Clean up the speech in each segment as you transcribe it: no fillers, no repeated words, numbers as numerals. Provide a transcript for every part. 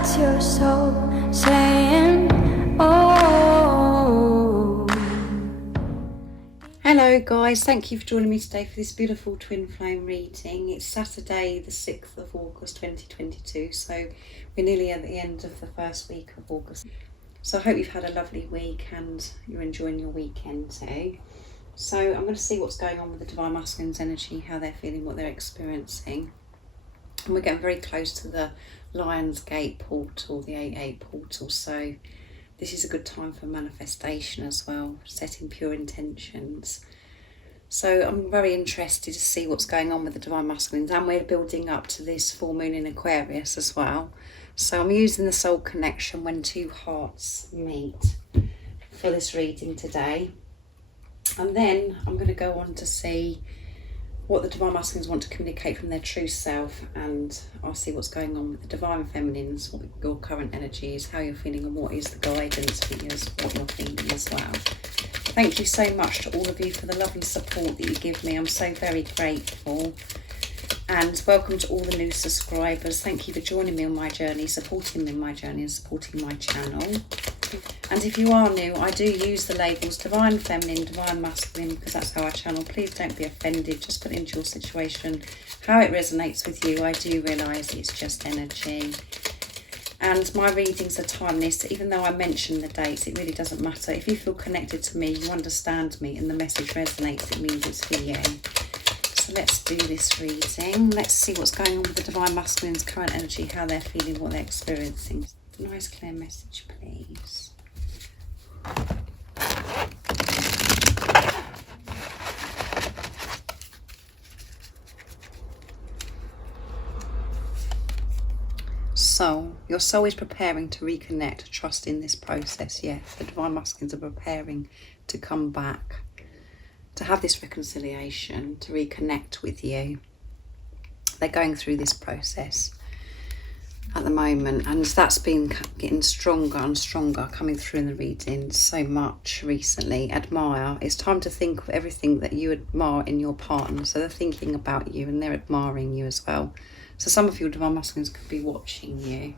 That's your soul saying, oh. Hello guys, thank you for joining me today for this beautiful twin flame reading. It's Saturday the 6th of August 2022, so we're nearly at the end of the first week of August. So I hope you've had a lovely week and you're enjoying your weekend too. So I'm going to see what's going on with the Divine Masculine's energy, how they're feeling, what they're experiencing. And we're getting very close to the Lion's Gate portal, the 8-8 portal, so this is a good time for manifestation as well, setting pure intentions. So I'm very interested to see what's going on with the Divine Masculines, and we're building up to this full moon in Aquarius as well. So I'm using the soul connection when two hearts meet for this reading today. And then I'm going to go on to see what the Divine Masculines want to communicate from their true self, and I'll see what's going on with the Divine Feminines, what your current energy is, how you're feeling, and what is the guidance for you, what you're feeling as well. Thank you so much to all of you for the love and support that you give me. I'm so very grateful. And welcome to all the new subscribers. Thank you for joining me on my journey, supporting me in my journey and supporting my channel. And if you are new, I do use the labels Divine Feminine, Divine Masculine, because that's how I channel. Please don't be offended, just put into your situation how it resonates with you. I do realise it's just energy. And my readings are timeless. Even though I mention the dates, it really doesn't matter. If you feel connected to me, you understand me, and the message resonates, it means it's for you. So let's do this reading. Let's see what's going on with the Divine Masculine's current energy, how they're feeling, what they're experiencing. Nice clear message, please. So, your soul is preparing to reconnect, trust in this process. Yes, the Divine Masculines are preparing to come back, to have this reconciliation, to reconnect with you. They're going through this process at the moment, and that's been getting stronger and stronger, coming through in the reading so much recently. Admire. It's time to think of everything that you admire in your partner, so they're thinking about you and they're admiring you as well. So some of your Divine Masculines could be watching you,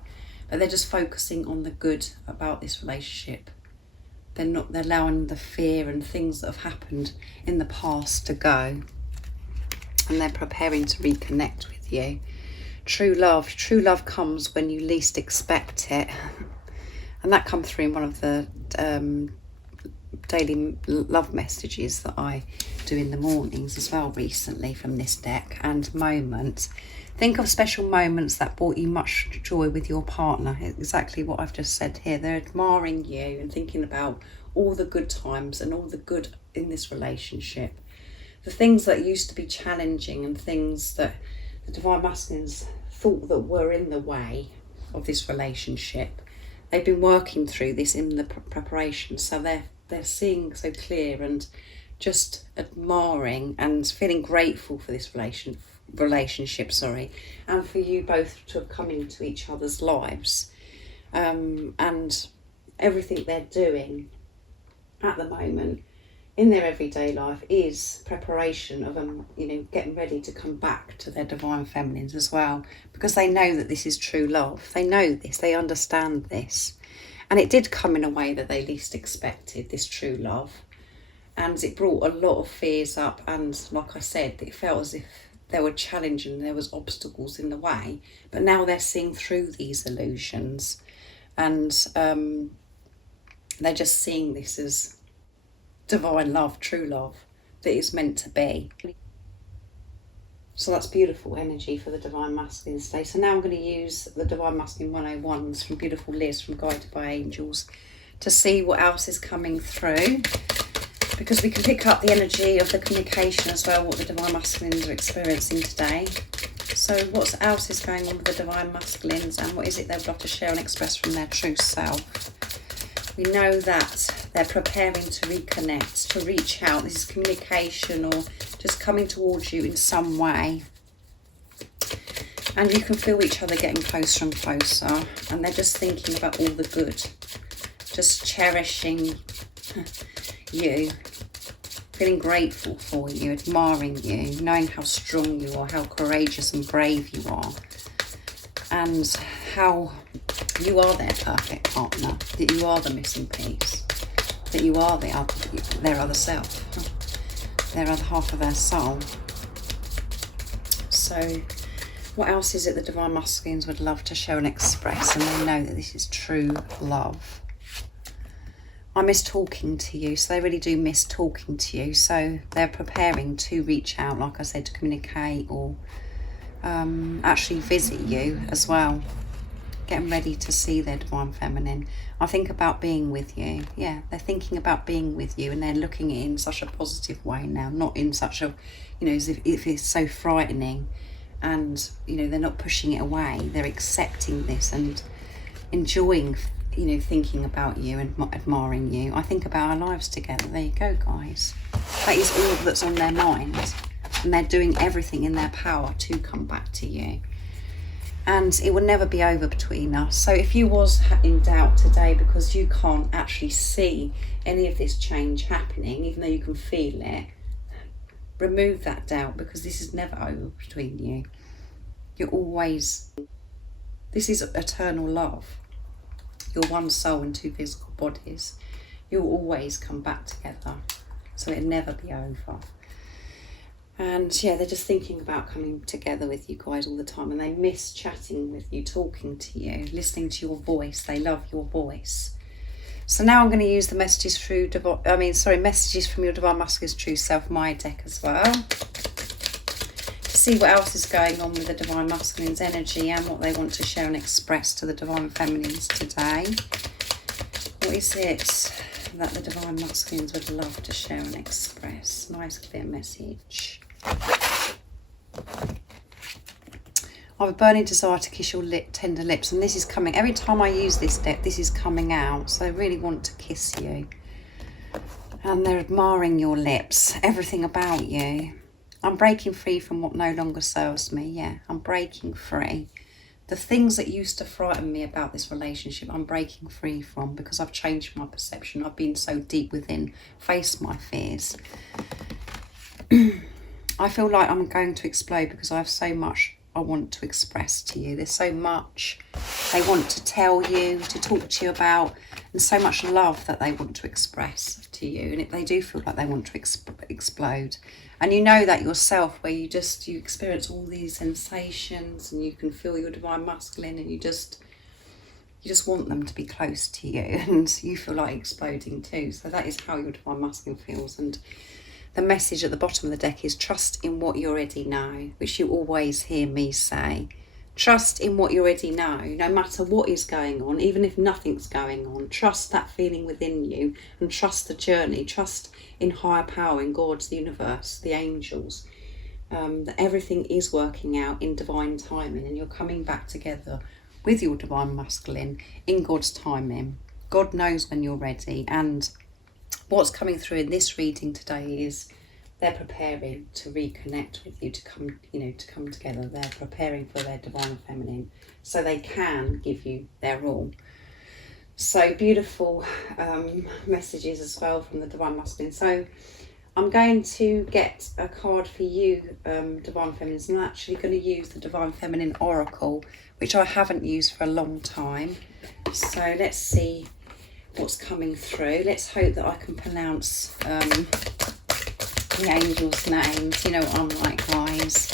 but they're just focusing on the good about this relationship. They're allowing the fear and things that have happened in the past to go, and they're preparing to reconnect with you. True love comes when you least expect it, and that comes through in one of the daily love messages that I do in the mornings as well recently from this deck. And moments, think of special moments that brought you much joy with your partner. Exactly what I've just said here. They're admiring you and thinking about all the good times and all the good in this relationship, the things that used to be challenging and things that the Divine Masculines thought that were in the way of this relationship. They've been working through this in the preparation, so they're seeing so clear and just admiring and feeling grateful for this relationship, and for you both to have come into each other's lives, and everything they're doing at the moment in their everyday life is preparation of them, getting ready to come back to their Divine Feminines as well, because they know that this is true love. They know this, they understand this, and it did come in a way that they least expected, this true love, and it brought a lot of fears up, and like I said, it felt as if there were challenges and there was obstacles in the way, but now they're seeing through these illusions, and they're just seeing this as divine love, true love that is meant to be. So that's beautiful energy for the Divine Masculine today. So now I'm going to use the Divine Masculine 101s from beautiful Liz from Guided by Angels to see what else is coming through, because we can pick up the energy of the communication as well, what the Divine Masculines are experiencing today. So what else is going on with the Divine Masculines, and what is it they'd love to share and express from their true self? We know that they're preparing to reconnect, to reach out. This is communication or just coming towards you in some way. And you can feel each other getting closer and closer. And they're just thinking about all the good. Just cherishing you. Feeling grateful for you, admiring you, knowing how strong you are, how courageous and brave you are. And how You are their perfect partner, that you are the missing piece, that you are their other self, their other half of their soul. So what else is it the Divine Masculines would love to show and express? And they know that this is true love. I miss talking to you, so they really do miss talking to you. So they're preparing to reach out, like I said, to communicate or actually visit you as well. Getting ready to see their Divine Feminine. I think about being with you. Yeah, they're thinking about being with you, and they're looking at it in such a positive way now, not in such a, you know, as if it's so frightening. And, you know, they're not pushing it away. They're accepting this and enjoying, you know, thinking about you and admiring you. I think about our lives together. There you go, guys. That is all that's on their mind. And they're doing everything in their power to come back to you. And it will never be over between us. So if you was in doubt today because you can't actually see any of this change happening, even though you can feel it, remove that doubt, because this is never over between you. You're always, this is eternal love. You're one soul and two physical bodies. You'll always come back together. So it'll never be over. And yeah, they're just thinking about coming together with you guys all the time, and they miss chatting with you, talking to you, listening to your voice. They love your voice. So now I'm going to use the messages through messages from your Divine Masculine's True Self, my deck as well, to see what else is going on with the Divine Masculine's energy and what they want to share and express to the Divine Feminines today. What is it that the Divine Masculines would love to share and express? Nice clear message. I have a burning desire to kiss your tender lips, and this is coming every time I use this deck. This is coming out, so they really want to kiss you, and they're admiring your lips, everything about you. I'm breaking free from what no longer serves me. Yeah, I'm breaking free. The things that used to frighten me about this relationship, I'm breaking free from, because I've changed my perception. I've been so deep within, faced my fears. I feel like I'm going to explode because I have so much I want to express to you. There's so much they want to tell you, to talk to you about, and so much love that they want to express to you. And they do feel like they want to explode. And you know that yourself, where you experience all these sensations, and you can feel your Divine Masculine, and you just want them to be close to you, and you feel like exploding too. So that is how your Divine Masculine feels. And the message at the bottom of the deck is trust in what you already know, which you always hear me say. Trust in what you already know, no matter what is going on, even if nothing's going on. Trust that feeling within you, and trust the journey. Trust in higher power, in God's, the universe, the angels. That everything is working out in divine timing, and you're coming back together with your Divine Masculine in God's timing. God knows when you're ready, and what's coming through in this reading today is they're preparing to reconnect with you, to come together. They're preparing for their Divine Feminine, so they can give you their all. So beautiful messages as well from the Divine Masculine. So I'm going to get a card for you, Divine Feminines. I'm actually going to use the Divine Feminine Oracle, which I haven't used for a long time. So let's see what's coming through. Let's hope that I can pronounce the angels' names. You know what I'm like, guys.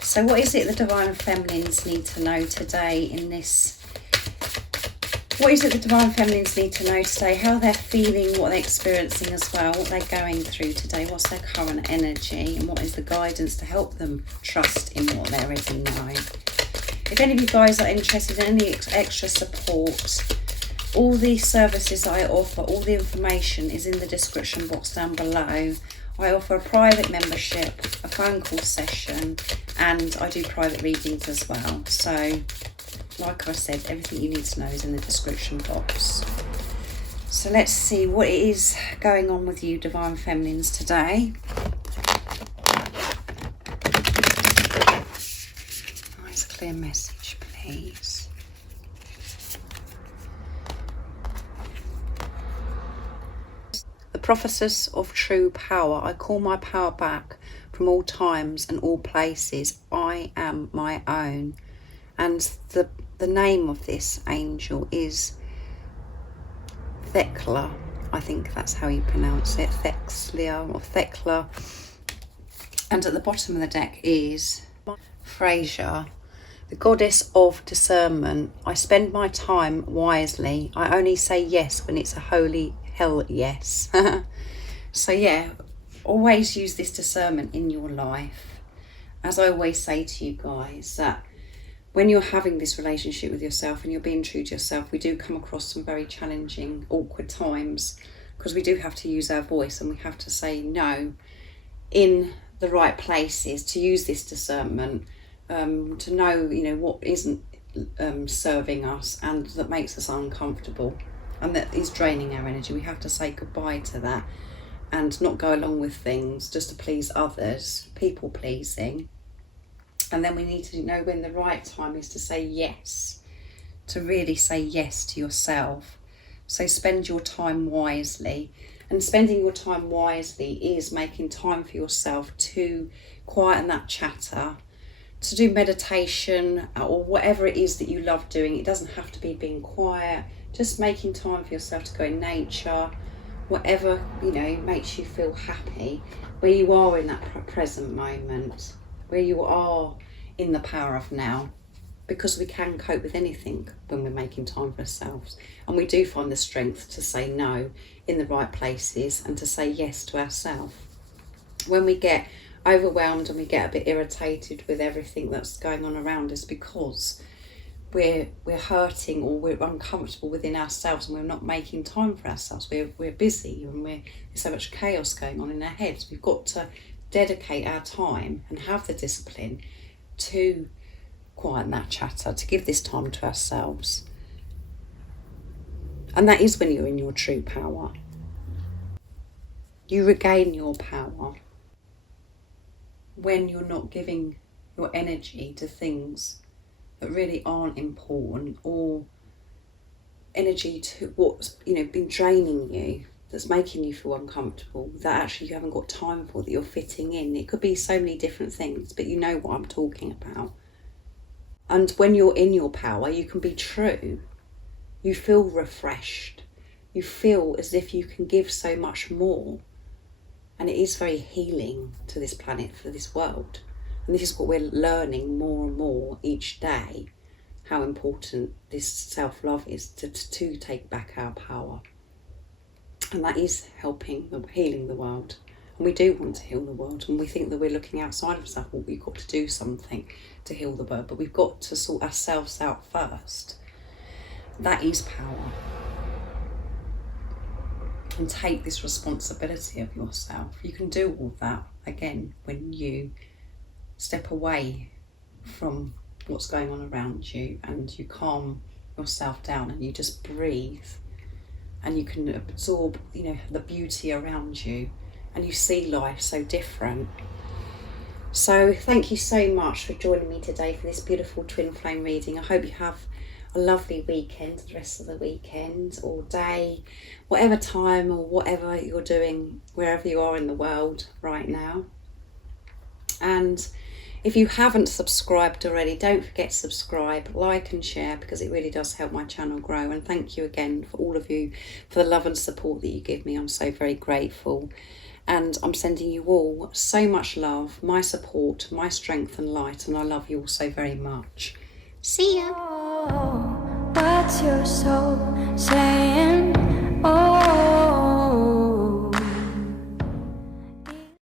So what is it the Divine Feminines need to know today in this? What is it the Divine Feminines need to know today? How they're feeling, what they're experiencing as well, what they're going through today, what's their current energy, and what is the guidance to help them trust in what they already know. If any of you guys are interested in any extra support, all the services I offer, all the information is in the description box down below. I offer a private membership, a phone call session, and I do private readings as well. So, like I said, everything you need to know is in the description box. So let's see what it is going on with you, Divine Feminines, today. Nice clear message, please. The prophetess of true power. I call my power back from all times and all places. I am my own. And the the name of this angel is Thecla. I think that's how you pronounce it, Thexlia or Thecla. And at the bottom of the deck is Freyja, the goddess of discernment. I spend my time wisely. I only say yes when it's a holy hell yes. So yeah, always use this discernment in your life. As I always say to you guys, that when you're having this relationship with yourself and you're being true to yourself, we do come across some very challenging, awkward times, because we do have to use our voice and we have to say no in the right places, to use this discernment, to know, you know, what isn't serving us and that makes us uncomfortable and that is draining our energy. We have to say goodbye to that and not go along with things just to please others, people pleasing. And then we need to know when the right time is to say yes, to really say yes to yourself. So spend your time wisely. And spending your time wisely is making time for yourself to quieten that chatter, to do meditation or whatever it is that you love doing. It doesn't have to be being quiet, just making time for yourself to go in nature, whatever, you know, makes you feel happy, where you are in that present moment, where you are in the power of now, because we can cope with anything when we're making time for ourselves. And we do find the strength to say no in the right places and to say yes to ourselves. When we get overwhelmed and we get a bit irritated with everything that's going on around us because we're hurting or we're uncomfortable within ourselves and we're not making time for ourselves, we're busy and there's so much chaos going on in our heads. We've got to dedicate our time and have the discipline to quieten that chatter, to give this time to ourselves. And that is when you're in your true power. You regain your power when you're not giving your energy to things that really aren't important, or energy to what's, you know, been draining you, that's making you feel uncomfortable, that actually you haven't got time for, that you're fitting in. It could be so many different things, but you know what I'm talking about. And when you're in your power, you can be true. You feel refreshed. You feel as if you can give so much more. And it is very healing to this planet, for this world. And this is what we're learning more and more each day, how important this self-love is to take back our power. And that is healing the world. And we do want to heal the world. And we think that we're looking outside of ourselves. Well, we've got to do something to heal the world. But we've got to sort ourselves out first. That is power. And take this responsibility of yourself. You can do all that, again, when you step away from what's going on around you and you calm yourself down and you just breathe and you can absorb, you know, the beauty around you and you see life so different. So thank you so much for joining me today for this beautiful twin flame reading. I hope you have a lovely weekend, the rest of the weekend or day, whatever time or whatever you're doing, wherever you are in the world right now. And if you haven't subscribed already, don't forget to subscribe, like and share, because it really does help my channel grow. And thank you again for all of you for the love and support that you give me. I'm so very grateful. And I'm sending you all so much love, my support, my strength and light. And I love you all so very much. See ya. What's your soul saying?